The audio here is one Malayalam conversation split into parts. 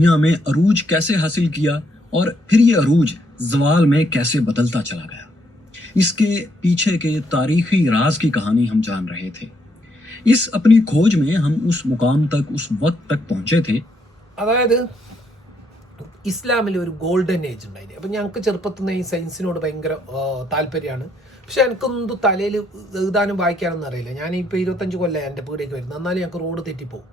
दुनिया में अरूज कैसे हासिल किया और फिर ये अरूज ज़वाल में कैसे बदलता चला गया, इसके पीछे के तारीखी राज की कहानी हम जान रहे थे। इस अपनी खोज में हम उस मुकाम तक, उस वक्त तक पहुंचे थे। അതായത് ഇസ്ലാമിൽ ഒരു ഗോൾഡൻ ഏജ് ഉണ്ടായിന്. അപ്പം ഞങ്ങൾക്ക് ചെറുപ്പത്തിൽ നിന്ന് ഈ സയൻസിനോട് ഭയങ്കര താല്പര്യമാണ്. പക്ഷെ എനിക്കൊന്നും തലയിൽ എഴുതാനും വായിക്കാനൊന്നും അറിയില്ല. ഞാനിപ്പോൾ 25 കൊല്ലം എൻ്റെ വീടേക്ക് വരുന്നത്. എന്നാലും ഞങ്ങൾക്ക് റോഡ് തെറ്റിപ്പോവും.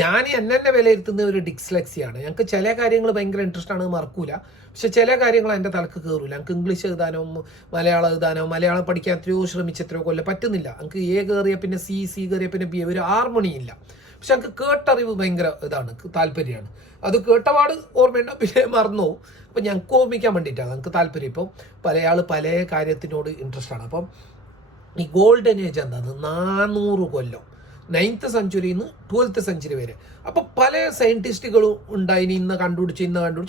ഞാൻ എന്നെ വിലയിരുത്തുന്ന ഒരു ഡിസ്ലെക്സിയാണ്. ഞങ്ങൾക്ക് ചില കാര്യങ്ങൾ ഭയങ്കര ഇൻട്രസ്റ്റ് ആണ്, മറക്കൂല. പക്ഷെ ചില കാര്യങ്ങൾ എൻ്റെ തലക്ക് കയറൂല. ഞങ്ങൾക്ക് ഇംഗ്ലീഷ് എഴുതാനോ മലയാളം എഴുതാനോ മലയാളം പഠിക്കാൻ എത്രയോ ശ്രമിച്ച് എത്രയോ കൊല്ലം പറ്റുന്നില്ല. ഞങ്ങൾക്ക് എ കയറിയ പിന്നെ സി കയറിയ പിന്നെ ബി, ഒരു ഹാർമണിയില്ല. പക്ഷെ ഞങ്ങൾക്ക് കേട്ടറിവ് ഭയങ്കര ഇതാണ്, താല്പര്യമാണ്. അത് കേട്ടപാട് ഓർമ്മയുണ്ടോ പിന്നെ മറന്നു. അപ്പം ഞങ്ങൾക്ക് ഓർമ്മിക്കാൻ വേണ്ടിയിട്ടാണ് ഞങ്ങൾക്ക് താല്പര്യം. ഇപ്പം പല കാര്യത്തിനോട് ഇൻട്രസ്റ്റ് ആണ്. അപ്പം ഈ ഗോൾഡൻ ഏജ് എന്താണ്, 400 കൊല്ലം, 9th സെഞ്ച്വറിയിൽ നിന്ന് 12th സെഞ്ച്വറി വരെ. അപ്പോൾ പല സയൻറ്റിസ്റ്റുകളും ഉണ്ടായിന്, ഇന്ന് കണ്ടുപിടിച്ചു.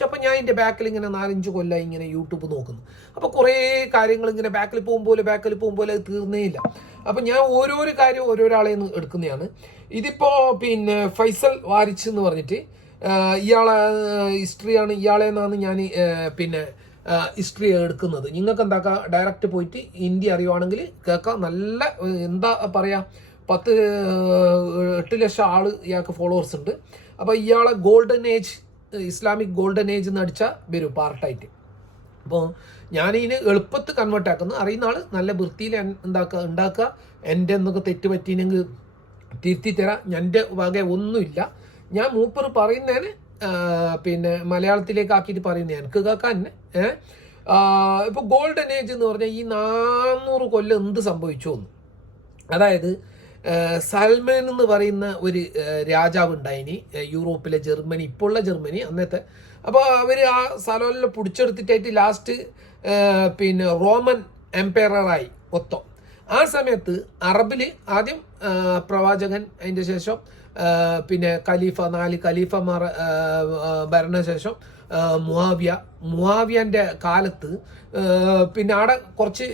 അപ്പോൾ ഞാൻ എൻ്റെ ബാക്കിൽ ഇങ്ങനെ 4-5 കൊല്ലം ഇങ്ങനെ യൂട്യൂബ് നോക്കുന്നു. അപ്പോൾ കുറേ കാര്യങ്ങൾ ഇങ്ങനെ ബാക്കിൽ പോകുമ്പോൾ അത് തീർന്നേ ഇല്ല. അപ്പം ഞാൻ ഓരോരോ കാര്യം ഓരോരാളെ നിന്ന് എടുക്കുന്നതാണ്. ഇതിപ്പോൾ പിന്നെ ഫൈസൽ വാരിച്ച് എന്ന് പറഞ്ഞിട്ട് ഇയാളെ ഹിസ്റ്ററിയാണ്, ഇയാളെ നിന്നാണ് ഞാൻ പിന്നെ ഹിസ്റ്ററി എടുക്കുന്നത്. നിങ്ങൾക്ക് എന്താക്കാം, ഡയറക്റ്റ് പോയിട്ട് ഇന്ത്യ അറിയുവാണെങ്കിൽ കേൾക്കാം. നല്ല എന്താ പറയുക, 8 ലക്ഷം ആൾ ഇയാൾക്ക് ഫോളോവേഴ്സ് ഉണ്ട്. അപ്പോൾ ഇയാളെ golden age, Islamic golden age എന്ന് അടിച്ചാൽ വരും പാർട്ടായിട്ട്. അപ്പോൾ ഞാനിതിന് എളുപ്പത്തിൽ കൺവേർട്ട് ആക്കുന്നു. അറിയുന്ന ആൾ നല്ല വൃത്തിയിൽ ഉണ്ടാക്കുക. എൻ്റെ എന്തൊക്കെ തെറ്റ് പറ്റിയെങ്കിൽ തിരുത്തി തരാം. എൻ്റെ വക ഒന്നുമില്ല. ഞാൻ മൂപ്പർ പറയുന്നതിന് പിന്നെ മലയാളത്തിലേക്ക് ആക്കിയിട്ട് പറയുന്നത് എനിക്ക് കേൾക്കാൻ തന്നെ. ഇപ്പോൾ ഗോൾഡൻ ഏജ് എന്ന് പറഞ്ഞാൽ ഈ 400 കൊല്ലം എന്ത് സംഭവിച്ചു എന്ന്. അതായത് സൽമാൻ എന്ന് പറയുന്ന ഒരു രാജാവ് ഉണ്ടായിനി യൂറോപ്പിലെ ജർമ്മനി, ഇപ്പോൾ ഉള്ള ജർമ്മനി അന്നത്തെ. അപ്പോൾ അവർ ആ സ്ഥലമെല്ലാം പിടിച്ചെടുത്തിട്ടായിട്ട് ലാസ്റ്റ് പിന്നെ റോമൻ എംപയറായി ഒത്തോ. ആ സമയത്ത് അറബിൽ ആദ്യം പ്രവാചകൻ, അതിൻ്റെ ശേഷം പിന്നെ ഖലീഫ, 4 ഖലീഫമാർ ഭരണശേഷം മുആവിയൻ്റെ കാലത്ത് പിന്നെ അവിടെ കുറച്ച്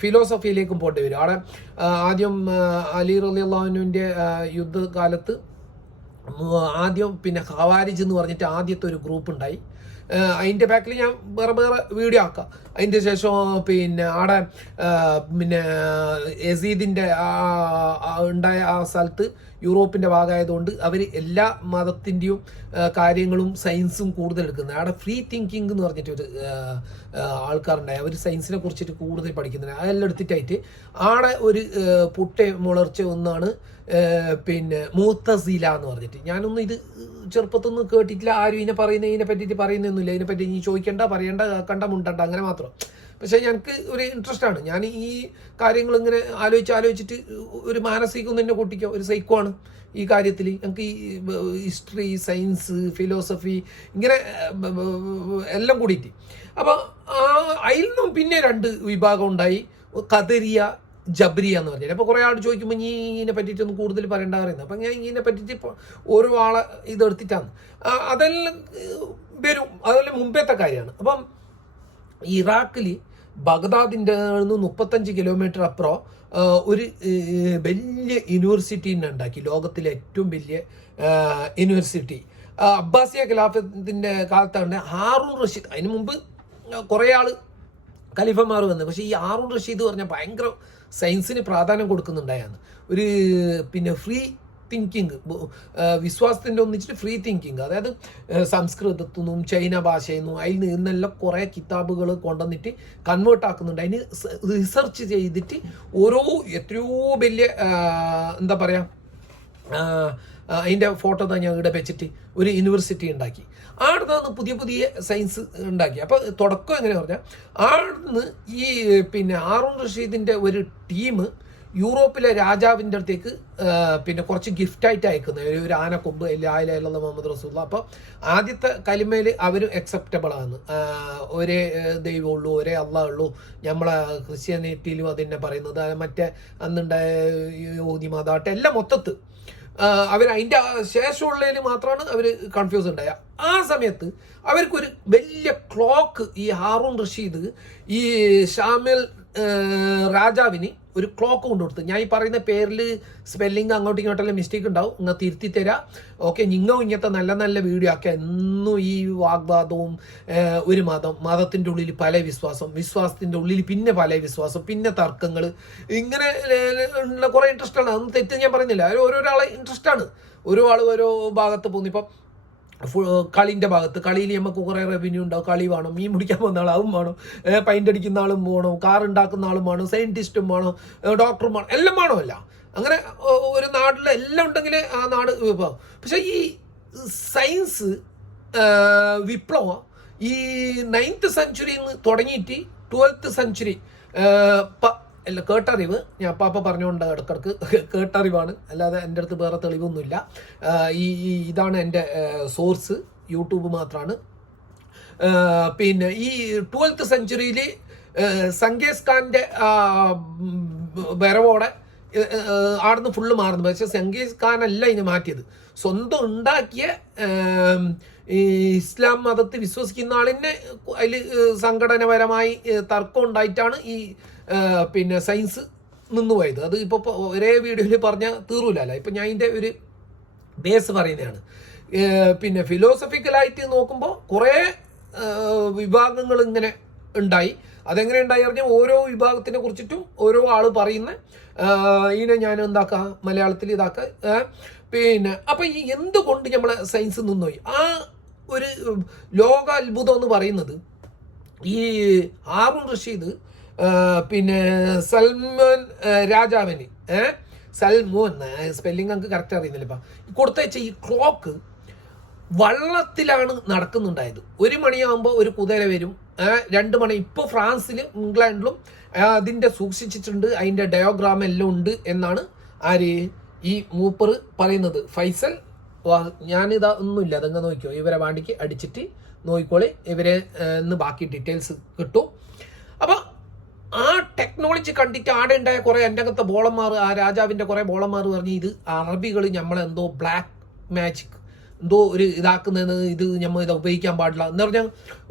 ഫിലോസഫിയിലേക്കും പോകേണ്ടി വരും. അവിടെ ആദ്യം അലി റളിയല്ലാഹു അൻഹുവിൻ്റെ യുദ്ധകാലത്ത് ആദ്യം പിന്നെ ഖവാരിജ് എന്ന് പറഞ്ഞിട്ട് ആദ്യത്തെ ഒരു ഗ്രൂപ്പ് ഉണ്ടായി. അതിൻ്റെ ബാക്കിൽ ഞാൻ വേറെ വീഡിയോ ആക്കാം. അതിൻ്റെ ശേഷം പിന്നെ അവിടെ പിന്നെ യസീദിൻ്റെ ഉണ്ടായ ആ സ്ഥലത്ത് യൂറോപ്പിൻ്റെ ഭാഗമായതുകൊണ്ട് അവർ എല്ലാ മതത്തിൻ്റെയും കാര്യങ്ങളും സയൻസും കൂടുതൽ എടുക്കുന്നത്. അവിടെ ഫ്രീ തിങ്കിങ് എന്ന് പറഞ്ഞിട്ടൊരു ആൾക്കാരുണ്ടായി. അവർ സയൻസിനെ കുറിച്ചിട്ട് കൂടുതൽ പഠിക്കുന്നത്. അതെല്ലാം എടുത്തിട്ടായിട്ട് ആടെ ഒരു പുട്ടെ മുളർച്ച ഒന്നാണ് പിന്നെ മുഅ്തസില എന്ന് പറഞ്ഞിട്ട്. ഞാനൊന്നും ഇത് ചെറുപ്പത്തൊന്നും കേട്ടിട്ടില്ല. ആരും ഇതിനെ പറ്റിയിട്ട് പറയുന്നൊന്നുമില്ല. ഇതിനെപ്പറ്റി ഇനി ചോദിക്കേണ്ട, പറയേണ്ട, കേൾക്കണ്ട, മുണ്ടണ്ട, അങ്ങനെ മാത്രം. പക്ഷേ ഞങ്ങൾക്ക് ഒരു ഇൻട്രസ്റ്റ് ആണ്. ഞാൻ ഈ കാര്യങ്ങൾ ഇങ്ങനെ ആലോചിച്ചിട്ട് ഒരു മാനസികം തന്നെ കൂട്ടിക്കോ, ഒരു സൈക്കോ ആണ് ഈ കാര്യത്തിൽ. ഞങ്ങൾക്ക് ഈ ഹിസ്റ്ററി, സയൻസ്, ഫിലോസഫി ഇങ്ങനെ എല്ലാം കൂടിയിട്ട്. അപ്പോൾ അതിൽ നിന്നും പിന്നെ 2 വിഭാഗം ഉണ്ടായി, ഖദരിയ, ജബ്രിയ എന്ന് പറഞ്ഞാൽ. അപ്പോൾ കുറേ ആൾ ചോദിക്കുമ്പോൾ നീ ഇതിനെ പറ്റിയിട്ടൊന്നും കൂടുതൽ പറയേണ്ട പറയുന്നത്. അപ്പം ഞാൻ ഇതിനെ പറ്റിയിട്ട് ഇപ്പോൾ ഓരോ ആളെ ഇതെടുത്തിട്ടാണ് അതെല്ലാം വരും. അതെല്ലാം മുമ്പത്തെ കാര്യമാണ്. അപ്പം ഇറാഖിൽ ബഗ്ദാദിൻ്റെ 35 കിലോമീറ്റർ അപ്പുറം ഒരു വലിയ യൂണിവേഴ്സിറ്റി ഉണ്ടാക്കി, ലോകത്തിലെ ഏറ്റവും വലിയ യൂണിവേഴ്സിറ്റി. അബ്ബാസിയ ഖിലാഫത്തിൻ്റെ കാലത്താണ് ഹാറൂൺ റഷീദ്. അതിന് മുമ്പ് കുറേ ആൾ ഖലീഫമാർ വന്നത്. പക്ഷേ ഈ ഹാറൂൺ റഷീദ് പറഞ്ഞാൽ ഭയങ്കര സയൻസിന് പ്രാധാന്യം കൊടുക്കുന്നുണ്ടായാണ്. ഒരു പിന്നെ ഫ്രീ തിങ്കിങ്, വിശ്വാസത്തിൻ്റെ ഒന്നിച്ചിട്ട് ഫ്രീ തിങ്കിങ്. അതായത് സംസ്കൃതത്തിൽ നിന്നും ചൈന ഭാഷയിൽ നിന്നും അതിൽ നിന്നെല്ലാം കുറേ കിതാബുകൾ കൊണ്ടുവന്നിട്ട് കൺവേർട്ട് ആക്കുന്നുണ്ട്. അതിന് റിസർച്ച് ചെയ്തിട്ട് എത്രയോ വലിയ എന്താ പറയുക, അതിൻ്റെ ഫോട്ടോ തന്നെ ഞാൻ ഇവിടെ വെച്ചിട്ട് ഒരു യൂണിവേഴ്സിറ്റി ഉണ്ടാക്കി. ആടുന്ന് പുതിയ സയൻസ് ഉണ്ടാക്കി. അപ്പോൾ തുടക്കം എങ്ങനെ പറഞ്ഞാൽ, ആടുന്ന് ഈ പിന്നെ ഹാറൂൺ റഷീദിൻ്റെ ഒരു ടീം യൂറോപ്പിലെ രാജാവിൻ്റെ അടുത്തേക്ക് പിന്നെ കുറച്ച് ഗിഫ്റ്റായിട്ട് അയക്കുന്നത് ഒരു ആനക്കൊമ്പ്, ലാ ഇലാഹ ഇല്ലല്ലാഹ് മുഹമ്മദ് റസൂലുള്ളാഹ്. അപ്പോൾ ആദ്യത്തെ കലിമയിൽ അവരും അക്സെപ്റ്റബിൾ ആണ്. ഒരേ ദൈവമുള്ളൂ, ഒരേ അള്ളാഹ് ഉള്ളൂ. നമ്മളെ ക്രിസ്ത്യാനിറ്റിയിലും അതിനെ പറയുന്നത്. മറ്റേ അന്നുണ്ടായ യഹൂദി മതമാട്ടെ എല്ലാം മൊത്തത്ത് അവർ അതിൻ്റെ ശേഷമുള്ളതിൽ മാത്രമാണ് അവർ കൺഫ്യൂസ് ഉണ്ടായ. ആ സമയത്ത് അവർക്കൊരു വലിയ ക്ലോക്ക് ഈ ഹാറൂൺ റഷീദ് ഈ ഷാമിൽ രാജാവിന് ഒരു ക്ലോക്ക് കൊണ്ടുകൊടുത്തു. ഞാൻ ഈ പറയുന്ന പേരിൽ സ്പെല്ലിങ് അങ്ങോട്ടും ഇങ്ങോട്ടെല്ലാം മിസ്റ്റേക്ക് ഉണ്ടാവും, നിങ്ങൾ തിരുത്തി തരാം. ഓക്കെ, നിങ്ങൾ ഇങ്ങനത്തെ നല്ല നല്ല വീഡിയോ ആക്കുക. എന്നും ഈ വാഗ്വാദവും ഒരു മതത്തിൻ്റെ ഉള്ളിൽ പല വിശ്വാസത്തിൻ്റെ ഉള്ളിൽ പിന്നെ പല വിശ്വാസം, പിന്നെ തർക്കങ്ങൾ, ഇങ്ങനെ ഉള്ള കുറേ ഇൻട്രസ്റ്റാണ്. അതൊന്നും തെറ്റ് ഞാൻ പറയുന്നില്ല. ഓരോരാളെ ഇൻട്രസ്റ്റാണ്. ഓരോ ആൾ ഓരോ ഭാഗത്ത് പോകുന്നു. ഇപ്പം കളീൻ്റെ ഭാഗത്ത്, കളിയിൽ നമുക്ക് കുറേ റവന്യൂ ഉണ്ടാവും. കളി വേണം, മീൻ പിടിക്കാൻ പോകുന്ന ആൾ അതും വേണം, പെയിൻ്റ് അടിക്കുന്ന ആളും വേണം, കാർ ഉണ്ടാക്കുന്ന ആളും വേണം, സയൻറ്റിസ്റ്റും വേണം, ഡോക്ടറും വേണം, എല്ലാം വേണമല്ല. അങ്ങനെ ഒരു നാട്ടിൽ എല്ലാം ഉണ്ടെങ്കിൽ ആ നാട് വിപ്ലവം. പക്ഷേ ഈ സയൻസ് വിപ്ലവം ഈ 9th സെഞ്ച്വറിയിൽ നിന്ന് തുടങ്ങിയിട്ട് 12th സെഞ്ച്വറി അല്ല, കേട്ടറിവ്, ഞാൻ പാപ്പ പറഞ്ഞുകൊണ്ട് ഇടക്കിടക്ക് കേട്ടറിവാണ്, അല്ലാതെ എൻ്റെ അടുത്ത് വേറെ തെളിവൊന്നുമില്ല. ഇതാണ് എൻ്റെ സോഴ്സ്, യൂട്യൂബ് മാത്രമാണ്. പിന്നെ ഈ 12th സെഞ്ച്വറിയിൽ സംഗീസ് ഖാൻ്റെ വരവോടെ ആടുന്ന് ഫുള്ള് മാറുന്നു. പക്ഷെ സംഗീസ് ഖാനല്ല ഇതിനെ മാറ്റിയത്, സ്വന്തം ഉണ്ടാക്കിയ ഇസ്ലാം മതത്തിൽ വിശ്വസിക്കുന്ന ആളിനെ അതിൽ സംഘടനപരമായി തർക്കം ഉണ്ടായിട്ടാണ് ഈ പിന്നെ സയൻസ് നിന്നുപോയത്. അത് ഇപ്പോൾ ഒരേ വീഡിയോയിൽ പറഞ്ഞാൽ തീറൂലല്ല. ഇപ്പം ഞാൻ ഇതിൻ്റെ ഒരു ബേസ് പറയുന്നതാണ്. പിന്നെ ഫിലോസഫിക്കലായിട്ട് നോക്കുമ്പോൾ കുറേ വിഭാഗങ്ങൾ ഇങ്ങനെ ഉണ്ടായി. അതെങ്ങനെ ഉണ്ടായി പറഞ്ഞാൽ ഓരോ വിഭാഗത്തിനെ കുറിച്ചിട്ടും ഓരോ ആൾ പറയുന്ന ഇതിനെ ഞാൻ എന്താക്കാം മലയാളത്തിൽ ഇതാക്കുക. പിന്നെ അപ്പം ഈ എന്തുകൊണ്ട് നമ്മളെ സയൻസ് നിന്നുപോയി? ആ ഒരു ലോക അത്ഭുതം എന്ന് പറയുന്നത് ഈ ഹാറൂൺ റഷീദ് പിന്നെ സൽമാൻ രാജാവിന് സൽമോൻ സ്പെല്ലിംഗ് നമുക്ക് കറക്റ്റ് അറിയുന്നില്ല. ഇപ്പം കൊടുത്തയച്ച ഈ ക്ലോക്ക് വള്ളത്തിലാണ് നടക്കുന്നുണ്ടായത്. 1 മണിയാകുമ്പോൾ ഒരു കുതിര വരും, 2 മണി. ഇപ്പോൾ ഫ്രാൻസിലും ഇംഗ്ലണ്ടിലും അതിൻ്റെ സൂക്ഷിച്ചിട്ടുണ്ട്, അതിൻ്റെ ഡയോഗ്രാം എല്ലാം ഉണ്ട് എന്നാണ് ആര് ഈ മൂപ്പർ പറയുന്നത്. ഫൈസൽ, ഞാനിതാ ഒന്നുമില്ല, അതങ്ങ് നോക്കിയോ, ഇവരെ വാണ്ടിക്ക് അടിച്ചിട്ട് നോക്കിക്കോളി, ഇവരെ ഇന്ന് ബാക്കി ഡീറ്റെയിൽസ് കിട്ടും. അപ്പം ആ ടെക്നോളജി കണ്ടിട്ട് ആടെ ഉണ്ടായ കുറേ എൻ്റെ അകത്തെ ബോളന്മാർ, ആ രാജാവിൻ്റെ കുറേ ബോളന്മാർ പറഞ്ഞ് ഇത് അറബികൾ നമ്മളെന്തോ ബ്ലാക്ക് മാജിക് എന്തോ ഒരു ഇതാക്കുന്നതെന്ന്, ഇത് നമ്മൾ ഇത് ഉപയോഗിക്കാൻ പാടില്ല എന്ന് പറഞ്ഞാൽ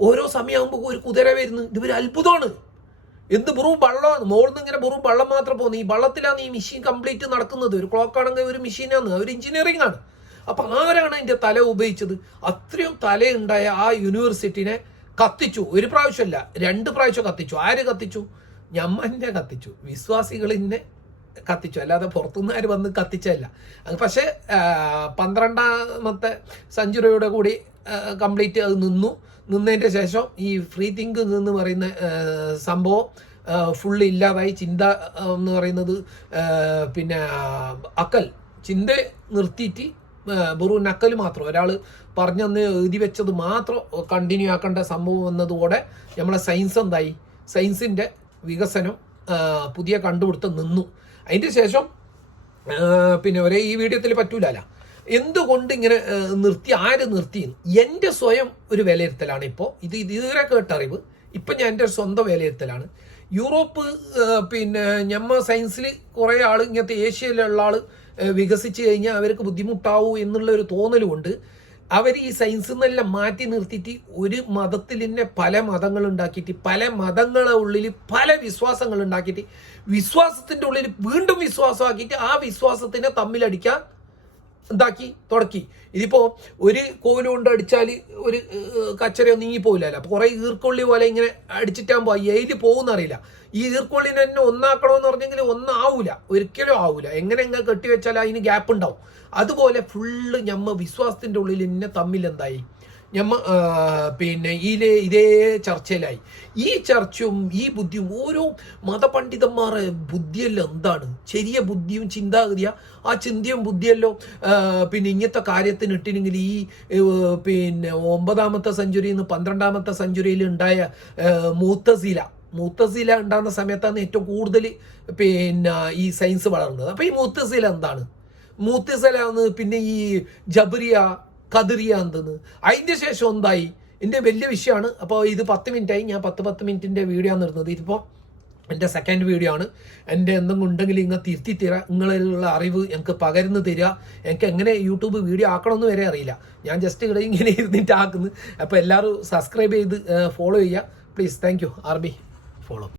ഓരോ സമയമാകുമ്പോൾ ഒരു കുതിര വരുന്നു. ഇതൊരു അത്ഭുതമാണ്. എന്ത് വെറും വെള്ളമാണ്, മുകളിൽ നിന്ന് ഇങ്ങനെ വെറും വെള്ളം മാത്രം പോകുന്നത്. ഈ വെള്ളത്തിലാണ് ഈ മെഷീൻ കംപ്ലീറ്റ് നടക്കുന്നത്. ഒരു ക്ലോക്ക് ആണെങ്കിൽ ഒരു മെഷീനാണ്, ഒരു എഞ്ചിനീയറിംഗ് ആണ്. അപ്പം ആരാണ് അതിൻ്റെ തല ഉപയോഗിച്ചത്? അത്രയും തലയുണ്ടായ ആ യൂണിവേഴ്സിറ്റിനെ കത്തിച്ചു. 1 പ്രാവശ്യമല്ല 2 പ്രാവശ്യം കത്തിച്ചു. ആര് കത്തിച്ചു? ഞമ്മന്നെ കത്തിച്ചു, വിശ്വാസികളിനെ കത്തിച്ചു, അല്ലാതെ പുറത്തുനിന്ന് ആര് വന്ന് കത്തിച്ചല്ല. പക്ഷേ 12ാമത്തെ സെഞ്ച്വറിയോടെ കൂടി കംപ്ലീറ്റ് അത് നിന്നതിൻ്റെ ശേഷം ഈ ഫ്രീ തിങ്കിങ് എന്ന് പറയുന്ന സംഭവം ഫുള്ള് ഇല്ലാതായി. ചിന്ത എന്ന് പറയുന്നത് പിന്നെ അക്കൽ ചിന്ത നിർത്തിയിട്ട് വെറും നക്കൽ മാത്രം, ഒരാൾ പറഞ്ഞന്ന് എഴുതി വെച്ചത് മാത്രം കണ്ടിന്യൂ ആക്കേണ്ട സംഭവം വന്നതോടെ നമ്മളെ സയൻസ് എന്തായി, സയൻസിൻ്റെ വികസനം പുതിയ കണ്ടുപിടുത്തം നിന്നു. അതിൻ്റെ ശേഷം പിന്നെ ഒരേ ഈ വീഡിയോത്തിൽ പറ്റൂലല്ല, എന്തുകൊണ്ട് ഇങ്ങനെ നിർത്തി, ആര് നിർത്തി? എൻ്റെ സ്വയം ഒരു വിലയിരുത്തലാണ്. ഇപ്പോൾ ഇതുവരെ കേട്ടറിവ്, ഇപ്പം ഞാൻ എൻ്റെ സ്വന്തം വിലയിരുത്തലാണ്. യൂറോപ്പ് പിന്നെ ഞമ്മ സയൻസിൽ കുറേ ആൾ ഇങ്ങനത്തെ ഏഷ്യയിലുള്ള ആൾ വികസിച്ച് കഴിഞ്ഞാൽ അവർക്ക് ബുദ്ധിമുട്ടാവൂ എന്നുള്ള ഒരു തോന്നലുകൊണ്ട് അവർ ഈ സയൻസിൽ നിന്നെല്ലാം മാറ്റി നിർത്തിയിട്ട് ഒരു മതത്തിൽ തന്നെ പല മതങ്ങൾ ഉണ്ടാക്കിയിട്ട്, പല മതങ്ങളുടെ ഉള്ളിൽ പല വിശ്വാസങ്ങൾ ഉണ്ടാക്കിയിട്ട്, വിശ്വാസത്തിൻ്റെ ഉള്ളിൽ വീണ്ടും വിശ്വാസമാക്കിയിട്ട് ആ വിശ്വാസത്തിനെ തമ്മിലടിക്കാൻ എന്താക്കി തുടക്കി. ഇതിപ്പോൾ ഒരു കോലുകൊണ്ട് അടിച്ചാൽ ഒരു കച്ചറയോ നീങ്ങിപ്പോയില്ലല്ലോ. അപ്പോൾ കുറേ ഈർക്കൊള്ളി പോലെ ഇങ്ങനെ അടിച്ചിട്ടാകുമ്പോൾ എയിൽ പോകുന്നറിയില്ല. ഈ ഈർക്കൊള്ളിനെ തന്നെ ഒന്നാക്കണമെന്ന് പറഞ്ഞെങ്കിൽ ഒന്നാവൂല, ഒരിക്കലും ആവൂല. എങ്ങനെ കെട്ടിവെച്ചാൽ അതിന് ഗ്യാപ്പ് ഉണ്ടാവും. അതുപോലെ ഫുള്ള് ഞമ്മ വിശ്വാസത്തിൻ്റെ ഉള്ളിൽ തന്നെ തമ്മിൽ എന്തായി, ഞമ്മ പിന്നെ ഇതേ ചർച്ചയിലായി. ഈ ചർച്ചയും ഈ ബുദ്ധിയും ഓരോ മതപണ്ഡിതന്മാരെ ബുദ്ധിയല്ലോ എന്താണ്, ചെറിയ ബുദ്ധിയും ചിന്താഗതിയാ. ആ ചിന്തയും ബുദ്ധിയല്ലോ പിന്നെ ഇങ്ങനത്തെ കാര്യത്തിന് ഇട്ടില്ലെങ്കിൽ ഈ പിന്നെ 9ാമത്തെ സെഞ്ച്വറിയിൽ നിന്ന് 12ാമത്തെ സെഞ്ച്വറിയിൽ ഉണ്ടായ മൂത്തസില ഉണ്ടാകുന്ന സമയത്താണ് ഏറ്റവും കൂടുതൽ പിന്നെ ഈ സയൻസ് വളർന്നത്. അപ്പോൾ ഈ മൂത്തസില എന്താണ്? മൂത്തസിലാന്ന് പിന്നെ ഈ ജബറിയ ഖദറിയ എന്തെന്ന്. അതിൻ്റെ ശേഷം എന്തായി? എൻ്റെ വലിയ വിഷയമാണ്. അപ്പോൾ ഇത് 10 മിനിറ്റായി. ഞാൻ 10 മിനിറ്റിൻ്റെ വീഡിയോ ആണ് ഇരുന്നത്. ഇതിപ്പോൾ എൻ്റെ സെക്കൻഡ് വീഡിയോ ആണ്. എൻ്റെ എന്തെങ്കിലും ഉണ്ടെങ്കിൽ ഇങ്ങനെ തിരുത്തി തരാം. നിങ്ങളുള്ള അറിവ് എനിക്ക് പകർന്നു തരിക. എനിക്ക് എങ്ങനെ യൂട്യൂബ് വീഡിയോ ആക്കണമെന്ന് വരെ അറിയില്ല. ഞാൻ ജസ്റ്റ് ഇവിടെ ഇങ്ങനെ ഇരുന്നിട്ട് ആക്കുന്നു. അപ്പോൾ എല്ലാവരും സബ്സ്ക്രൈബ് ചെയ്ത് ഫോളോ ചെയ്യുക please. Thank you. RB follow.